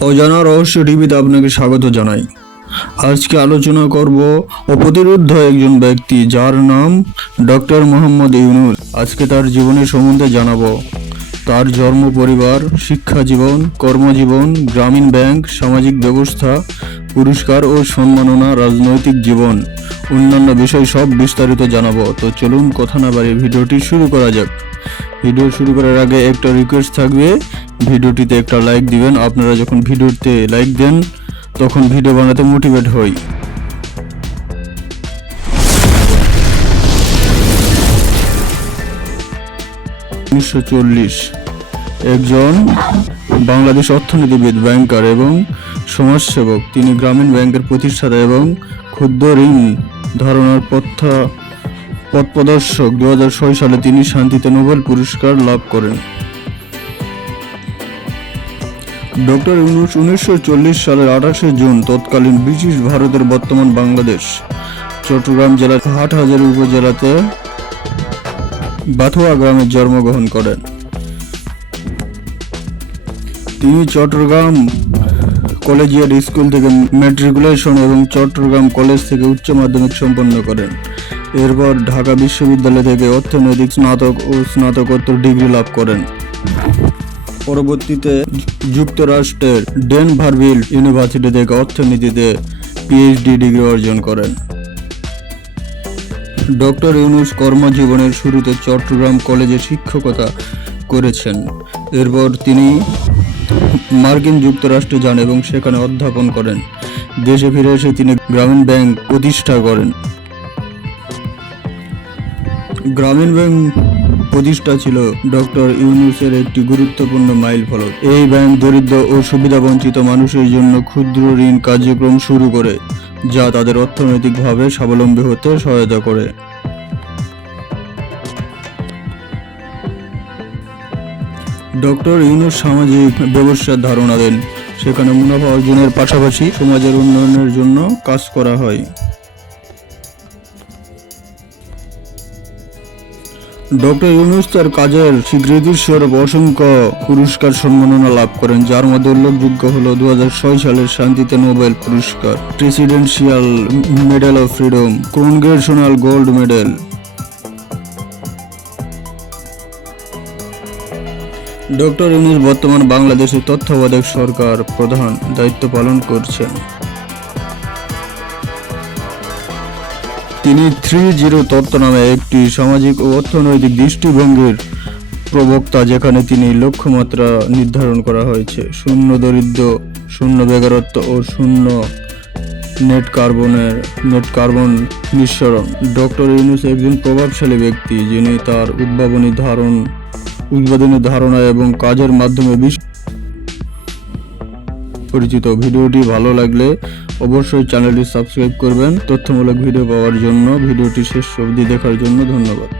অজানা রহস্য টিভিতে আপনাকে স্বাগত জানাই। আজকে আলোচনা করব অপ্রতিরুদ্ধ একজন ব্যক্তি যার নাম ডক্টর মোহাম্মদ ইউনুস আজকে তার জীবনের সম্বন্ধে জানাব। তার জন্ম পরিবার, শিক্ষা জীবন, কর্মজীবন, গ্রামীণ ব্যাংক, সামাজিক ব্যবস্থা, পুরস্কার ও সম্মাননা, রাজনৈতিক জীবন, অন্যান্য বিষয় সব বিস্তারিত জানাব। তো চলুন কথা না বাড়িয়ে ভিডিওটি শুরু করা যাক। ভিডিও শুরু করার আগে একটা রিকোয়েস্ট থাকবে ভিডিওটিতে একটা লাইক দিবেন। আপনারা যখন ভিডিওতে লাইক দেন, তখন ভিডিও বানাতে মোটিভেট হই। উনিশশো চল্লিশ, একজন বাংলাদেশ অর্থনীতিবিদ ব্যাংকার এবং সমাজসেবক। তিনি গ্রামীণ ব্যাংকের প্রতিষ্ঠাতা এবং ক্ষুদ্র ঋণ ধারণার পথা পথ প্রদর্শক দু হাজার ছয় সালে তিনি শান্তিতে নোবেল পুরস্কার লাভ করেন। ডক্টর উনিশশো সালের আঠাশে জুন তৎকালীন ব্রিটিশ ভারতের বর্তমান বাংলাদেশ, চট্টগ্রাম জেলার হাটহাজারী উপজেলাতে বাথুয়া গ্রামে জন্মগ্রহণ করেন। তিনি চট্টগ্রাম কলেজিয়েট স্কুল থেকে ম্যাট্রিকুলেশন এবং চট্টগ্রাম কলেজ থেকে উচ্চ মাধ্যমিক সম্পন্ন করেন। এরপর ঢাকা বিশ্ববিদ্যালয় থেকে অর্থনৈতিক স্নাতক ও স্নাতকোত্তর ডিগ্রি লাভ করেন। পরবর্তীতে যুক্তরাষ্ট্রের ডেনভারভিল ইউনিভার্সিটি থেকে অর্থনীতিতে পিএইচডি ডিগ্রি অর্জন করেন। ডক্টর ইউনুস কর্মজীবনের শুরুতে চট্টগ্রাম কলেজে শিক্ষকতা করেছেন। এরপর তিনি মার্কিন যুক্তরাষ্ট্রে যান এবং সেখানে অধ্যাপন করেন। দেশে ফিরে এসে তিনি গ্রামীণ ব্যাংক প্রতিষ্ঠা করেন। গ্রামীণ ব্যাংক প্রতিষ্ঠা ছিল ডক্টর ইউনুসের একটি গুরুত্বপূর্ণ মাইল ফলক। এই ব্যাংক দরিদ্র ও সুবিধাবঞ্চিত মানুষের জন্য ক্ষুদ্র ঋণ কার্যক্রম শুরু করে, যা তাদের অর্থনৈতিকভাবে স্বাবলম্বী হতে সহায়তা করে। ডক্টর ইউনুস সামাজিক ব্যবসার ধারণা দেন। সেখানে মুনাফা অর্জনের পাশাপাশি সমাজের উন্নয়নের জন্য কাজ করা হয়। ডক্টর ইউনুস তার কাজের স্বীকৃতির স্বরূপ অসংখ্য পুরস্কার সম্মাননা লাভ করেন, যার মধ্যে উল্লেখযোগ্য হল দু হাজার ছয় সালের শান্তিতে নোবেল পুরস্কার, presidential medal of freedom congressional gold medal. Doctor Yunus বর্তমান বাংলাদেশের তত্ত্বাবধায়ক সরকার প্রধান দায়িত্ব পালন করছেন। তিনি থ্রি জিরো তত্ত্ব নামে একটি সামাজিক ও অর্থনৈতিক দৃষ্টিভঙ্গির প্রবক্তা যেখানে তিনি লক্ষ্যমাত্রা নির্ধারণ করা হয়েছে। শূন্য দরিদ্র, শূন্য বেকারত্ব ও শূন্য নেট কার্বনের, নেট কার্বন নিঃসরণ। ডক্টর ইউনুস একজন প্রভাবশালী ব্যক্তি যিনি তার উদ্ভাবনী ধারণ, উদ্বোধনী ধারণা এবং কাজের মাধ্যমে বিশ্ব পরিচিত ভিডিওটি ভালো লাগলে অবশ্যই চ্যানেলটি সাবস্ক্রাইব করবেন। তথ্যমূলক ভিডিও পাওয়ার জন্য ভিডিওটি শেষ অবধি দেখার জন্য ধন্যবাদ।